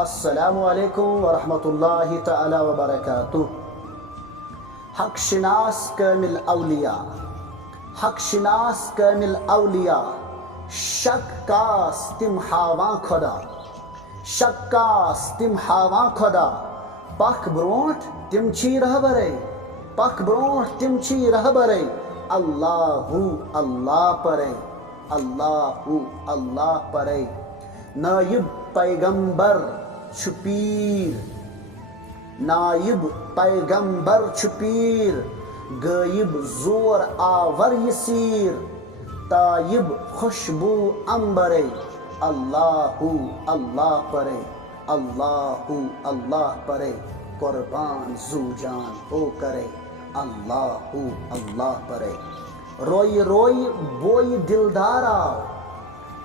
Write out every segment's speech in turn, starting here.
السلام علیکم ورحمۃ اللہ تعالی وبرکاتہ۔ حق شناس کامل اولیاء، حق شناس کامل اولیاء، شک کاس تم ہاواں خدا، شک کاس تم ہاواں خدا، پک برونٹ تم چھی رہبرے، پک برونٹ تم چھی رہبرے، اللہ اللہ پرے، اللہ اللہ پرے، نائب پیغمبر چھپیر، نائب پیغمبر چھپیر، غائب زور آور یسیر، تائب خوشبو امبرے، اللہ اللہ پرے، اللہ اللہ پرے، قربان زو جان ہو کرے، اللہ اللہ پرے، روئی روئی بوئی دلدار آؤ،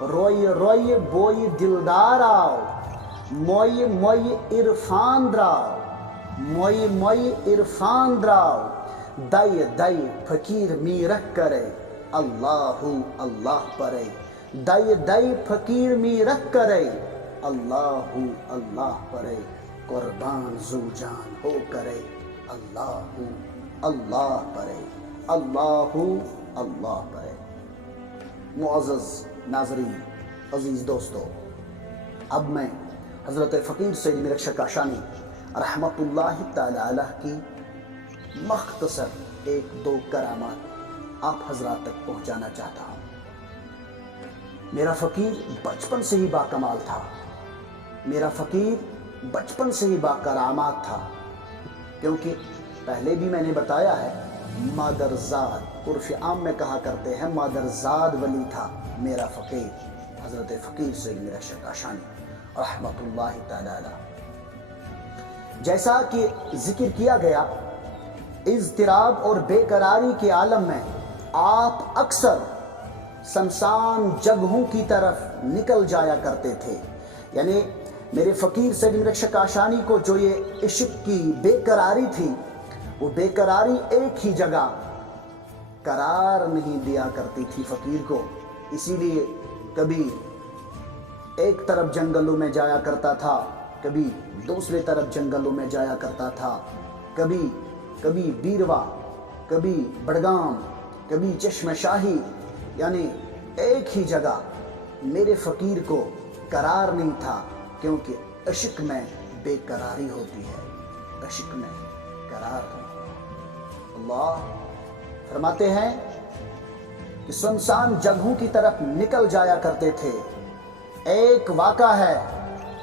روئی روئی بوئی دلدار آؤ، موئی موئی عرفان دراؤ، موئی موئی عرفان دراؤ، دائی دائی فقیر میرک کرے، اللہ اللہ پرے، دائی دائی فقیر میرک کرے، اللہ اللہ پرے، قربان زو جان ہو کرے، اللہ اللہ پرے، اللہ اللہ پرے۔ معزز ناظرین، عزیز دوستو، اب میں حضرت فقیر سید میرکشاہ کاشانی رحمۃ اللہ تعالی علیہ کی مختصر ایک دو کرامات آپ حضرات تک پہنچانا چاہتا ہوں۔ میرا فقیر بچپن سے ہی باکمال تھا، میرا فقیر بچپن سے ہی باکرامات تھا، کیونکہ پہلے بھی میں نے بتایا ہے مادرزاد، عرف عام میں کہا کرتے ہیں مادرزاد ولی تھا میرا فقیر حضرت فقیر سید میرکشاہ کاشانی رحمۃ اللہ تعالی علیہ۔ جیسا کہ ذکر کیا گیا، اضطراب اور بے قراری کے عالم میں آپ اکثر سنسان جگہوں کی طرف نکل جایا کرتے تھے، یعنی میرے فقیر سید میرکشاہ کاشانی کو جو یہ عشق کی بے قراری تھی، وہ بے قراری ایک ہی جگہ قرار نہیں دیا کرتی تھی فقیر کو، اسی لیے کبھی ایک طرف جنگلوں میں جایا کرتا تھا، کبھی دوسرے طرف جنگلوں میں جایا کرتا تھا، کبھی بیروا، کبھی بڑگام، کبھی چشم شاہی، یعنی ایک ہی جگہ میرے فقیر کو قرار نہیں تھا، کیونکہ عشق میں بے قراری ہوتی ہے، عشق میں قرار نہیں۔ اللہ فرماتے ہیں کہ سنسان جگہوں کی طرف نکل جایا کرتے تھے۔ ایک واقعہ ہے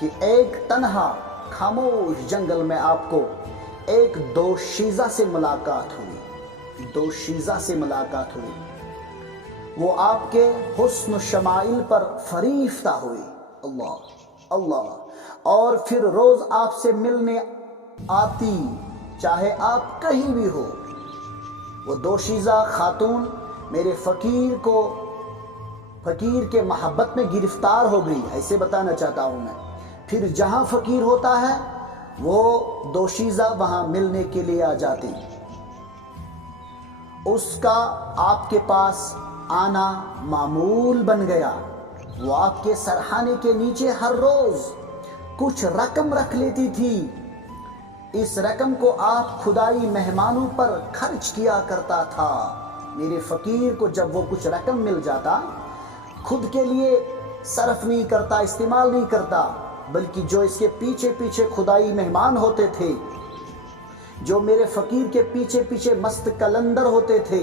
کہ ایک تنہا خاموش جنگل میں آپ کو ایک دوشیزہ سے ملاقات ہوئی، دوشیزہ سے ملاقات ہوئی، وہ آپ کے حسن و شمائل پر فریفتہ ہوئی، اللہ اللہ، اور پھر روز آپ سے ملنے آتی، چاہے آپ کہیں بھی ہو۔ وہ دوشیزہ خاتون میرے فقیر کے محبت میں گرفتار ہو گئی، ایسے بتانا چاہتا ہوں میں۔ پھر جہاں فقیر ہوتا ہے وہ دوشیزہ وہاں ملنے کے لیے آ جاتی، اس کا آپ کے پاس آنا معمول بن گیا۔ وہ آپ کے سرہانے کے نیچے ہر روز کچھ رقم رکھ لیتی تھی، اس رقم کو آپ خدائی مہمانوں پر خرچ کیا کرتا تھا۔ میرے فقیر کو جب وہ کچھ رقم مل جاتا، خود کے لیے صرف نہیں کرتا، استعمال نہیں کرتا، بلکہ جو اس کے پیچھے پیچھے خدائی مہمان ہوتے تھے، جو میرے فقیر کے پیچھے پیچھے مست کلندر ہوتے تھے،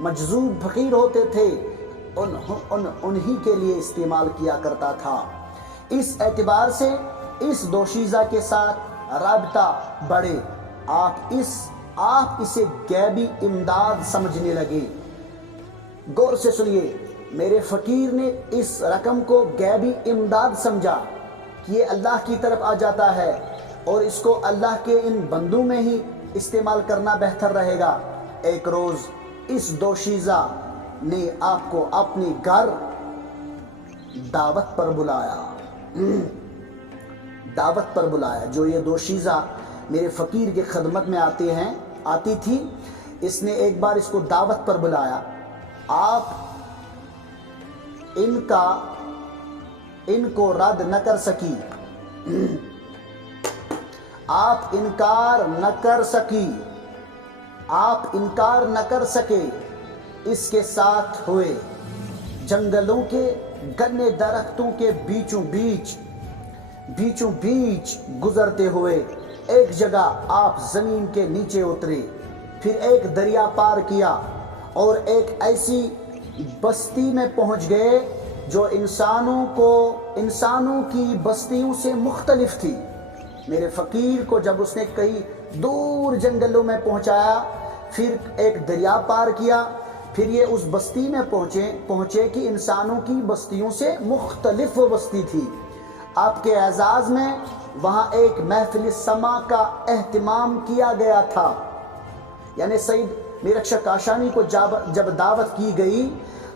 مجذوب فقیر ہوتے تھے، انہی کے لیے استعمال کیا کرتا تھا۔ اس اعتبار سے اس دوشیزہ کے ساتھ رابطہ بڑھے، آپ اسے غیبی امداد سمجھنے لگے۔ غور سے سنیے، میرے فقیر نے اس رقم کو غیبی امداد سمجھا کہ یہ اللہ کی طرف آ جاتا ہے اور اس کو اللہ کے ان بندوں میں ہی استعمال کرنا بہتر رہے گا۔ ایک روز اس دوشیزہ نے آپ کو اپنی گھر دعوت پر بلایا، جو یہ دوشیزہ میرے فقیر کے خدمت میں آتی تھی، اس نے ایک بار اس کو دعوت پر بلایا۔ آپ ان کو رد نہ کر سکی، آپ انکار نہ کر سکی، آپ انکار نہ کر سکے۔ اس کے ساتھ ہوئے جنگلوں کے گنے درختوں کے بیچوں بیچ گزرتے ہوئے ایک جگہ آپ زمین کے نیچے اترے، پھر ایک دریا پار کیا اور ایک ایسی بستی میں پہنچ گئے جو انسانوں کی بستیوں سے مختلف تھی۔ میرے فقیر کو جب اس نے کئی دور جنگلوں میں پہنچایا، پھر ایک دریا پار کیا، پھر یہ اس بستی میں پہنچے کہ انسانوں کی بستیوں سے مختلف وہ بستی تھی۔ آپ کے اعزاز میں وہاں ایک محفل سما کا اہتمام کیا گیا تھا، یعنی سید میرکشاہ کاشانی کو جب دعوت کی گئی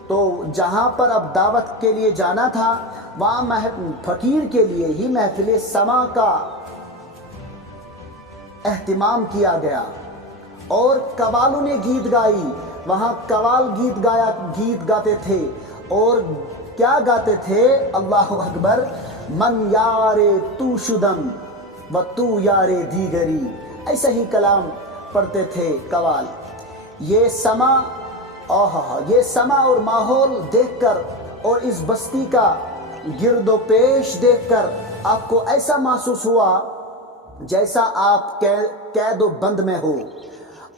تو جہاں پر اب دعوت کے لیے جانا تھا وہاں فقیر کے لیے ہی محفل سما کا اہتمام کیا گیا، اور قوالوں نے گیت گائی، وہاں قوال گیت گاتے تھے، اور کیا گاتے تھے؟ اللہ اکبر، من یار تو شدم و تو یار دیگری، ایسا ہی کلام پڑھتے تھے قوال۔ یہ سما اور ماحول دیکھ کر اور اس بستی کا گرد و پیش دیکھ کر آپ کو ایسا محسوس ہوا جیسا آپ قید و بند میں ہو،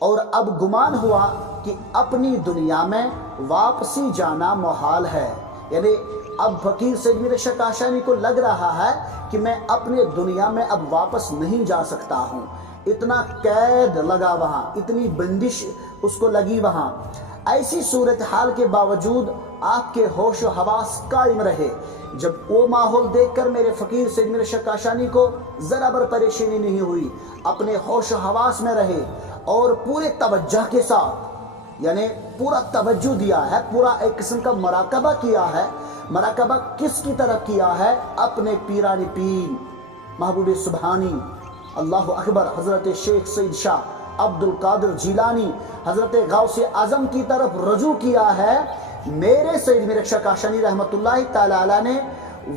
اور اب گمان ہوا کہ اپنی دنیا میں واپسی جانا محال ہے۔ یعنی اب فقیر سید میرکشاہ کاشانی کو لگ رہا ہے کہ میں اپنے دنیا میں اب واپس نہیں جا سکتا ہوں، اتنا قید لگا وہاں، اتنی بندش اس کو لگی وہاں۔ ایسی صورتحال کے باوجود آپ کے ہوش و حواس قائم رہے۔ جب وہ ماحول دیکھ کر میرے فقیر سید میرکشاہ کاشانی کو ذرا بر پریشانی نہیں ہوئی، اپنے ہوش و حواس میں رہے اور پورے توجہ کے ساتھ، یعنی پورا توجہ دیا ہے، پورا ایک قسم کا مراقبہ کیا ہے۔ مراقبہ کس کی طرف کیا ہے؟ اپنے پیران پیر محبوب سبحانی اللہ اکبر حضرت شیخ سید شاہ عبد القادر جیلانی حضرت غوث اعظم کی طرف رجوع کیا ہے۔ میرے سید میرکشاہ کاشانی رحمت اللہ تعالی علیہ نے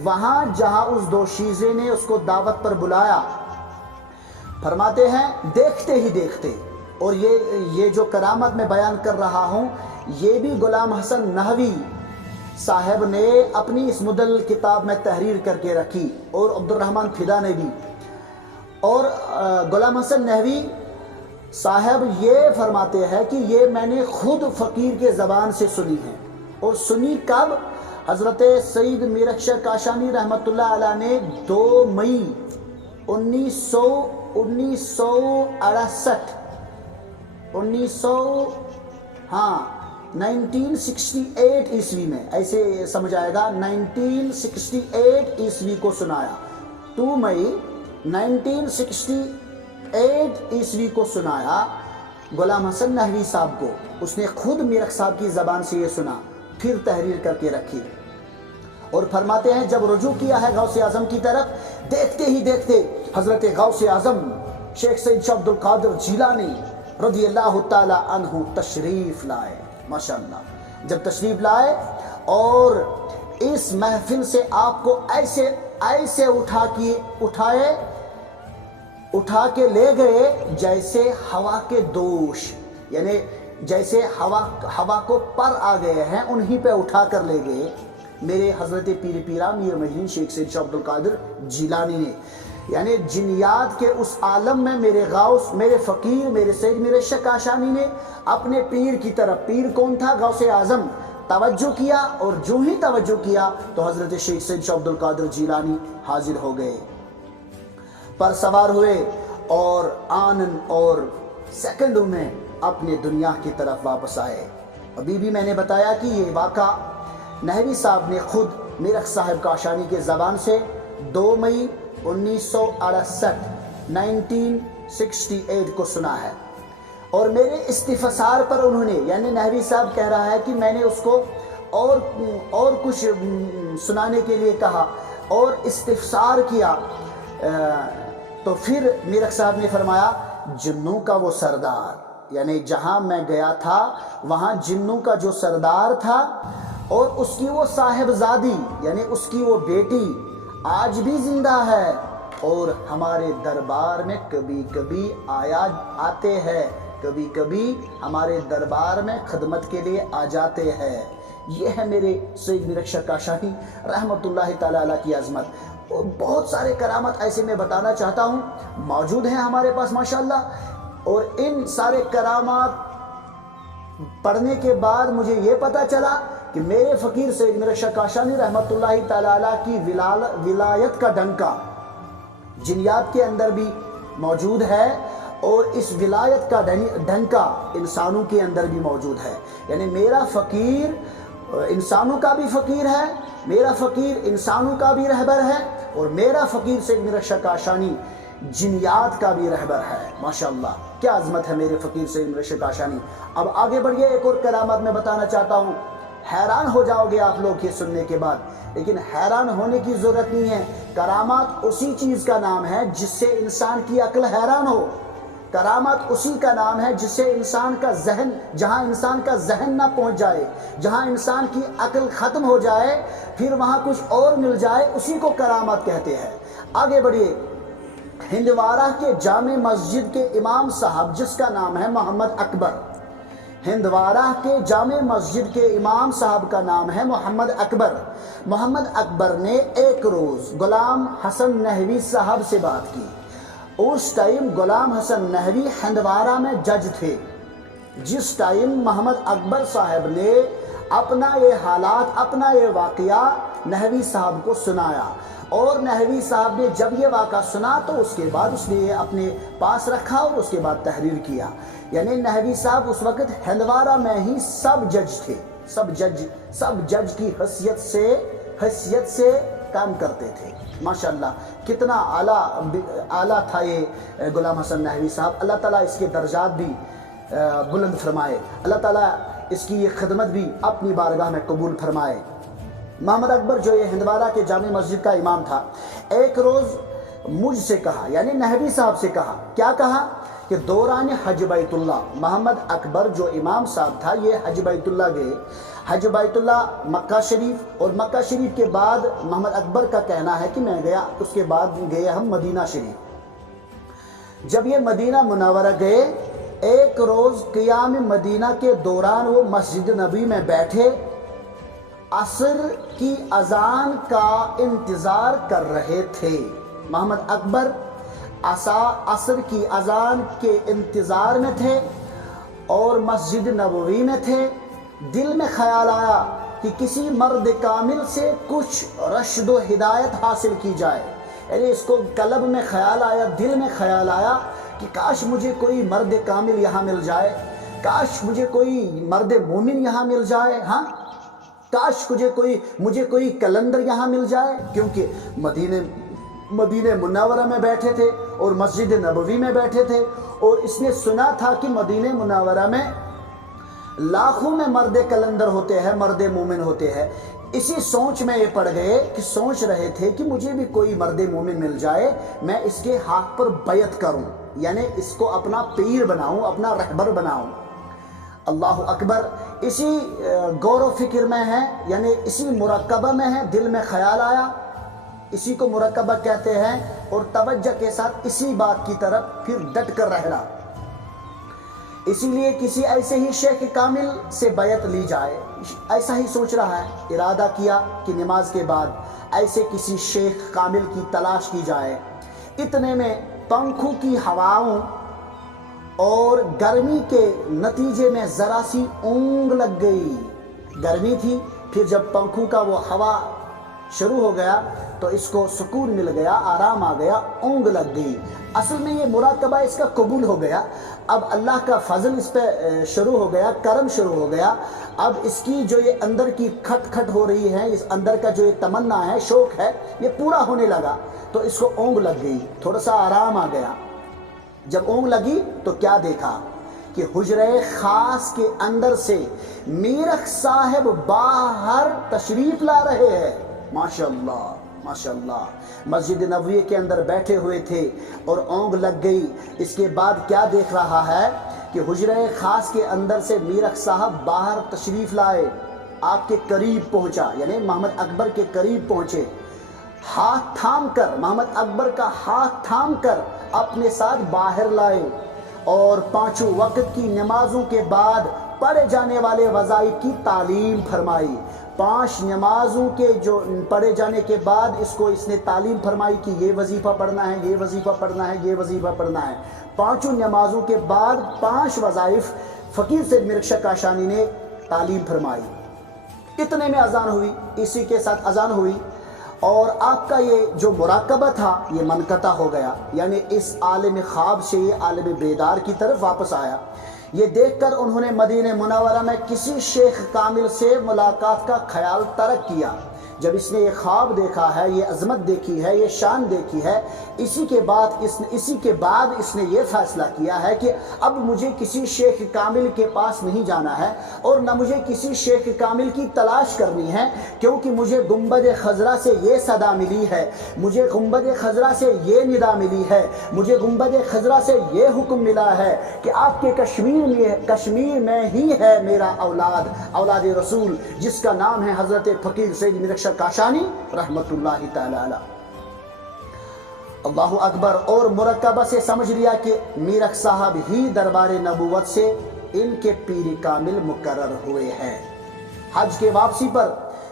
وہاں جہاں اس دو شیزے نے اس کو دعوت پر بلایا، فرماتے ہیں دیکھتے ہی دیکھتے، اور یہ جو کرامت میں بیان کر رہا ہوں یہ بھی غلام حسن نحوی صاحب نے اپنی اس مدلل کتاب میں تحریر کر کے رکھی، اور عبد الرحمن فدا نے بھی۔ اور غلام حسن نحوی صاحب یہ فرماتے ہیں کہ یہ میں نے خود فقیر کے زبان سے سنی ہے، اور سنی کب؟ حضرت سید میرکشاہ کاشانی رحمت اللہ علیہ نے 2 مئی 1968 عیسوی میں، ایسے سمجھ آئے گا، 1968 عیسوی کو سنایا، 2 مئی 1968 عیسوی کو سنایا غلام حسن نحوی صاحب کو۔ اس نے خود میرک صاحب کی زبان سے یہ سنا، پھر تحریر کر کے رکھی، اور فرماتے ہیں جب رجوع کیا ہے غوث اعظم کی طرف، دیکھتے ہی دیکھتے حضرت غوث اعظم شیخ سید شاہ عبد القادر جیلانی رضی اللہ تعالی عنہ تشریف لائے۔ ماشاءاللہ جب تشریف لائے اور اس محفل سے آپ کو ایسے اٹھا کے لے گئے جیسے ہوا کے دوش، یعنی جیسے ہوا کو پر آ گئے ہیں انہی پہ اٹھا کر لے گئے میرے حضرت پیر پیرا میر مہین شیخ سید شاہ عبد القادر جیلانی نے۔ یعنی جنیات کے اس عالم میں میرے غوث، میرے فقیر، میرے سید میرکشاہ کاشانی نے اپنے پیر کی طرف، پیر کون تھا؟ غوث اعظم، توجہ کیا، اور جو ہی توجہ کیا تو حضرت شیخ سید شاہ عبد القادر جیلانی حاضر ہو گئے، پر سوار ہوئے، اور آنن اور سیکنڈوں میں اپنے دنیا کی طرف واپس آئے۔ ابھی بھی میں نے بتایا کہ یہ واقعہ نحوی صاحب نے خود میرک صاحب کاشانی کے زبان سے 2 مئی 1968 کو سنا ہے، اور میرے استفسار پر انہوں نے، یعنی نحوی صاحب کہہ رہا ہے کہ میں نے اس کو اور کچھ سنانے کے لیے کہا اور استفسار کیا، تو پھر میرک صاحب نے فرمایا جنوں کا وہ سردار، یعنی جہاں میں گیا تھا وہاں جنوں کا جو سردار تھا اور اس کی وہ صاحبزادی، یعنی اس کی وہ بیٹی آج بھی زندہ ہے، اور ہمارے دربار میں کبھی کبھی آتے ہیں، کبھی کبھی ہمارے دربار میں خدمت کے لیے آ جاتے ہیں۔ یہ ہے میرے سید میر شاہ کاشانی رحمۃ اللہ تعالی علیہ کی عظمت۔ اور بہت سارے کرامت ایسے میں بتانا چاہتا ہوں، موجود ہیں ہمارے پاس ماشاءاللہ۔ اور ان سارے کرامات پڑھنے کے بعد مجھے یہ پتا چلا کہ میرے فقیر سید میر شاہ کاشانی رحمۃ اللہ تعالی علیہ کی ولایت کا ڈنکا جنیات کے اندر بھی موجود ہے، اور اس ولایت کا ڈنکا انسانوں کے اندر بھی موجود ہے۔ یعنی میرا فقیر انسانوں کا بھی فقیر ہے، میرا فقیر انسانوں کا بھی رہبر ہے، اور میرا فقیر سید میر شاہ کاشانی جنیات کا بھی رہبر ہے۔ ماشاءاللہ کیا عظمت ہے میرے فقیر سید میر شاہ کاشانی۔ اب آگے بڑھئے، ایک اور کرامت میں بتانا چاہتا ہوں۔ حیران ہو جاؤ گے آپ لوگ یہ سننے کے بعد، لیکن حیران ہونے کی ضرورت نہیں ہے۔ کرامات اسی چیز کا نام ہے جس سے انسان کی عقل حیران ہو۔ کرامات اسی کا نام ہے جس سے انسان کا ذہن، جہاں انسان کا ذہن نہ پہنچ جائے، جہاں انسان کی عقل ختم ہو جائے، پھر وہاں کچھ اور مل جائے، اسی کو کرامات کہتے ہیں۔ آگے بڑھئے، ہندوارہ کے جامع مسجد کے امام صاحب جس کا نام ہے محمد اکبر، ہندوارہ کے جامع مسجد کے امام صاحب کا نام ہے محمد اکبر۔ محمد اکبر نے ایک روز غلام حسن نحوی صاحب سے بات کی۔ اس ٹائم غلام حسن نحوی ہندوارہ میں جج تھے۔ جس ٹائم محمد اکبر صاحب نے اپنا یہ حالات، اپنا یہ واقعہ نحوی صاحب کو سنایا، اور نحوی صاحب نے جب یہ واقعہ سنا تو اس کے بعد اس نے یہ اپنے پاس رکھا اور اس کے بعد تحریر کیا۔ یعنی نحوی صاحب اس وقت ہندوارہ میں ہی سب جج تھے، سب جج کی حیثیت سے کام کرتے تھے۔ ماشاءاللہ کتنا اعلیٰ تھا یہ غلام حسن نحوی صاحب۔ اللہ تعالیٰ اس کے درجات بھی بلند فرمائے، اللہ تعالیٰ اس کی یہ خدمت بھی اپنی بارگاہ میں قبول فرمائے۔ محمد اکبر جو یہ ہندوارہ کے جامع مسجد کا امام تھا، ایک روز مجھ سے کہا، یعنی نحوی صاحب سے کہا، کیا کہا کہ دوران حج بیت اللہ، محمد اکبر جو امام صاحب تھا یہ حج بیت اللہ گئے۔ حج بیت اللہ مکہ شریف، اور مکہ شریف کے بعد محمد اکبر کا کہنا ہے کہ میں گیا، اس کے بعد گئے ہم مدینہ شریف۔ جب یہ مدینہ منورہ گئے، ایک روز قیام مدینہ کے دوران وہ مسجد نبی میں بیٹھے، عصر کی اذان کا انتظار کر رہے تھے۔ محمد اکبر عصر کی اذان کے انتظار میں تھے اور مسجد نبوی میں تھے۔ دل میں خیال آیا کہ کسی مرد کامل سے کچھ رشد و ہدایت حاصل کی جائے۔ یعنی اس کو قلب میں خیال آیا، دل میں خیال آیا کہ کاش مجھے کوئی مرد کامل یہاں مل جائے، کاش مجھے کوئی مرد مومن یہاں مل جائے، ہاں کاش مجھے کوئی کلندر یہاں مل جائے، کیونکہ مدینہ منورہ میں بیٹھے تھے اور مسجد نبوی میں بیٹھے تھے، اور اس نے سنا تھا کہ مدینہ منورہ میں لاکھوں میں مرد کلندر ہوتے ہیں، مرد مومن ہوتے ہیں۔ اسی سوچ میں یہ پڑ گئے کہ سوچ رہے تھے کہ مجھے بھی کوئی مرد مومن مل جائے، میں اس کے ہاتھ پر بیعت کروں، یعنی اس کو اپنا پیر بناؤں، اپنا رہبر بناؤں۔ اللہ اکبر، اسی غور و فکر میں ہے، یعنی اسی مرکبہ میں ہے، دل میں خیال آیا، اسی کو مرکبہ کہتے ہیں، اور توجہ کے ساتھ اسی بات کی طرف پھر ڈٹ کر رہنا۔ اسی لیے کسی ایسے ہی شیخ کامل سے بیعت لی جائے، ایسا ہی سوچ رہا ہے۔ ارادہ کیا کہ نماز کے بعد ایسے کسی شیخ کامل کی تلاش کی جائے۔ اتنے میں پنکھوں کی ہواؤں اور گرمی کے نتیجے میں ذرا سی اونگ لگ گئی، گرمی تھی، پھر جب پنکھوں کا وہ ہوا شروع ہو گیا تو اس کو سکون مل گیا، آرام آ گیا، اونگ لگ گئی۔ اصل میں یہ مراقبہ اس کا قبول ہو گیا، اب اللہ کا فضل اس پہ شروع ہو گیا، کرم شروع ہو گیا۔ اب اس کی جو یہ اندر کی کھٹ کھٹ ہو رہی ہے، اس اندر کا جو یہ تمنا ہے، شوق ہے، یہ پورا ہونے لگا، تو اس کو اونگ لگ گئی، تھوڑا سا آرام آ گیا۔ جب اونگ لگی تو کیا دیکھا کہ حجرے خاص کے اندر سے میرخ صاحب باہر تشریف لا رہے ہیں۔ ماشاءاللہ ماشاءاللہ، مسجد نبوی کے اندر بیٹھے ہوئے تھے اور اونگ لگ گئی۔ اس کے بعد کیا دیکھ رہا ہے کہ حجرے خاص کے اندر سے میرخ صاحب باہر تشریف لائے، آپ کے قریب پہنچا، یعنی محمد اکبر کے قریب پہنچے، ہاتھ تھام کر، محمد اکبر کا ہاتھ تھام کر اپنے ساتھ باہر لائے اور پانچوں وقت کی نمازوں کے بعد پڑھے جانے والے وظائف کی تعلیم فرمائی۔ 5 نمازوں کے جو پڑھے جانے کے بعد اس نے تعلیم فرمائی کہ یہ وظیفہ پڑھنا ہے، یہ وظیفہ پڑھنا ہے، یہ وظیفہ پڑھنا ہے۔ 5 نمازوں کے بعد 5 وظائف فقیر سید میر شاہ کاشانی نے تعلیم فرمائی۔ اتنے میں اذان ہوئی، اسی کے ساتھ اذان ہوئی اور آپ کا یہ جو مراقبہ تھا یہ منقطع ہو گیا، یعنی اس عالم خواب سے یہ عالم بیدار کی طرف واپس آیا۔ یہ دیکھ کر انہوں نے مدینہ منورہ میں کسی شیخ کامل سے ملاقات کا خیال ترک کیا۔ جب اس نے یہ خواب دیکھا ہے، یہ عظمت دیکھی ہے، یہ شان دیکھی ہے، اسی کے بعد اس نے یہ فیصلہ کیا ہے کہ اب مجھے کسی شیخ کامل کے پاس نہیں جانا ہے اور نہ مجھے کسی شیخ کامل کی تلاش کرنی ہے، کیونکہ مجھے گنبد خضرا سے یہ صدا ملی ہے، مجھے گنبد خضرا سے یہ ندا ملی ہے، مجھے گنبد خضرا سے یہ حکم ملا ہے کہ آپ کے کشمیر میں ہی ہے میرا اولاد رسول، جس کا نام ہے حضرت فقیر سید میر شاہ کاشانی رحمت اللہ تعالی علیہ۔ اللہ اکبر۔ اور مرکبہ سے سمجھ لیا کہ میرخ صاحب ہی دربار نبوت سے ان کے پیر کامل مقرر ہوئے ہیں۔ حج کے واپسی پر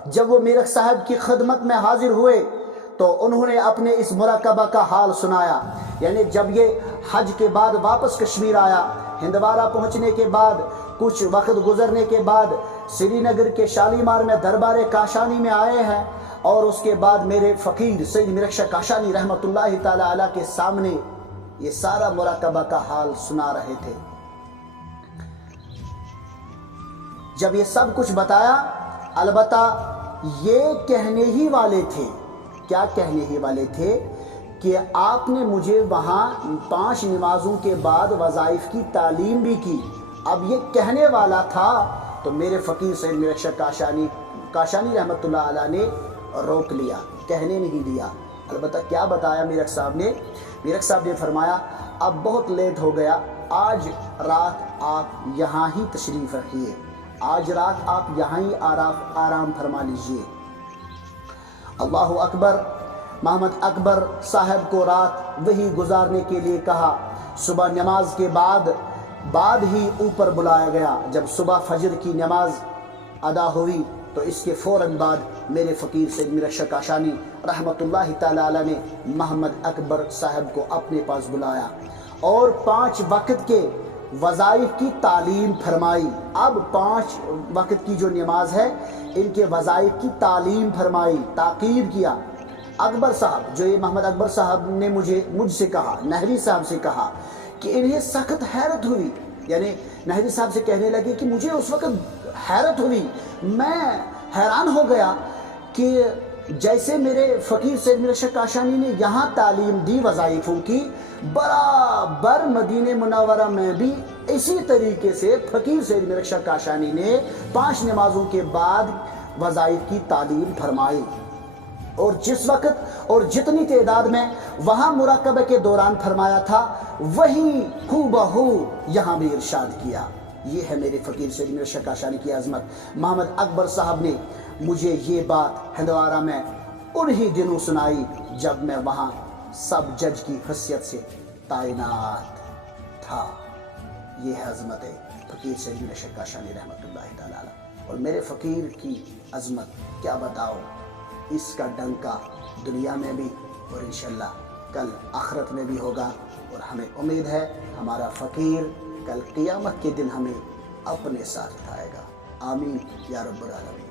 جب وہ میرخ صاحب کی خدمت میں حاضر ہوئے تو انہوں نے اپنے اس مراقبہ کا حال سنایا، یعنی جب یہ حج کے بعد واپس کشمیر آیا، ہندوارہ پہنچنے کے بعد کچھ وقت گزرنے کے بعد سری نگر کے شالیمار میں دربار کاشانی میں آئے ہیں اور اس کے بعد میرے فقیر سید میر شاہ کاشانی رحمت اللہ تعالی علیہ کے سامنے یہ سارا مراقبہ کا حال سنا رہے تھے۔ جب یہ سب کچھ بتایا، البتہ یہ کہنے ہی والے تھے، کیا کہنے ہی والے تھے کہ آپ نے مجھے وہاں 5 نمازوں کے بعد وظائف کی تعلیم بھی کی۔ اب یہ کہنے والا تھا تو میرے فقیر سید میر شاہ کاشانی رحمت اللہ علیہ نے روک لیا، کہنے نہیں دیا۔ البتہ کیا بتایا میرخ صاحب نے فرمایا اب بہت لیٹ ہو گیا، آج رات آپ یہاں ہی تشریف رکھیے، آج رات آپ یہاں ہی آرام فرما لیجئے۔ اللہ اکبر۔ محمد اکبر صاحب کو رات وہی گزارنے کے لیے کہا۔ صبح نماز کے بعد ہی اوپر بلایا گیا۔ جب صبح فجر کی نماز ادا ہوئی تو اس کے فوراً بعد میرے فقیر سید میر شاہ کاشانی رحمت اللہ تعالی علیہ نے محمد اکبر صاحب کو اپنے پاس بلایا اور 5 وقت کے وظائف کی تعلیم فرمائی۔ اب 5 وقت کی جو نماز ہے ان کے وظائف کی تعلیم فرمائی، تاکید کیا۔ اکبر صاحب، جو یہ محمد اکبر صاحب نے مجھ سے کہا، نہری صاحب سے کہا کہ انہیں سخت حیرت ہوئی، یعنی نہری صاحب سے کہنے لگے کہ مجھے اس وقت حیرت ہوئی، میں حیران ہو گیا کہ جیسے میرے فقیر سید میر شاہ کاشانی نے یہاں تعلیم دی وظائفوں کی، برابر مدینہ منورہ میں بھی اسی طریقے سے فقیر سید میر شاہ کاشانی نے 5 نمازوں کے بعد وظائف کی تعلیم فرمائی، اور جس وقت اور جتنی تعداد میں وہاں مراقبہ کے دوران فرمایا تھا وہی ہو بہو یہاں بھی ارشاد کیا۔ یہ ہے میرے فقیر سید میر شاہ کاشانی کی عظمت۔ محمد اکبر صاحب نے مجھے یہ بات ہندوارہ میں انہی دنوں سنائی جب میں وہاں سب جج کی حیثیت سے تعینات تھا۔ یہ ہے عظمت فقیر سید میر شاہ کاشانی رحمت اللہ تعالی علیہ۔ اور میرے فقیر کی عظمت کیا بتاؤ، اس کا ڈنکا دنیا میں بھی اور انشاءاللہ کل آخرت میں بھی ہوگا، اور ہمیں امید ہے ہمارا فقیر کل قیامت کے دن ہمیں اپنے ساتھ اٹھائے گا۔ آمین یا رب العالمین۔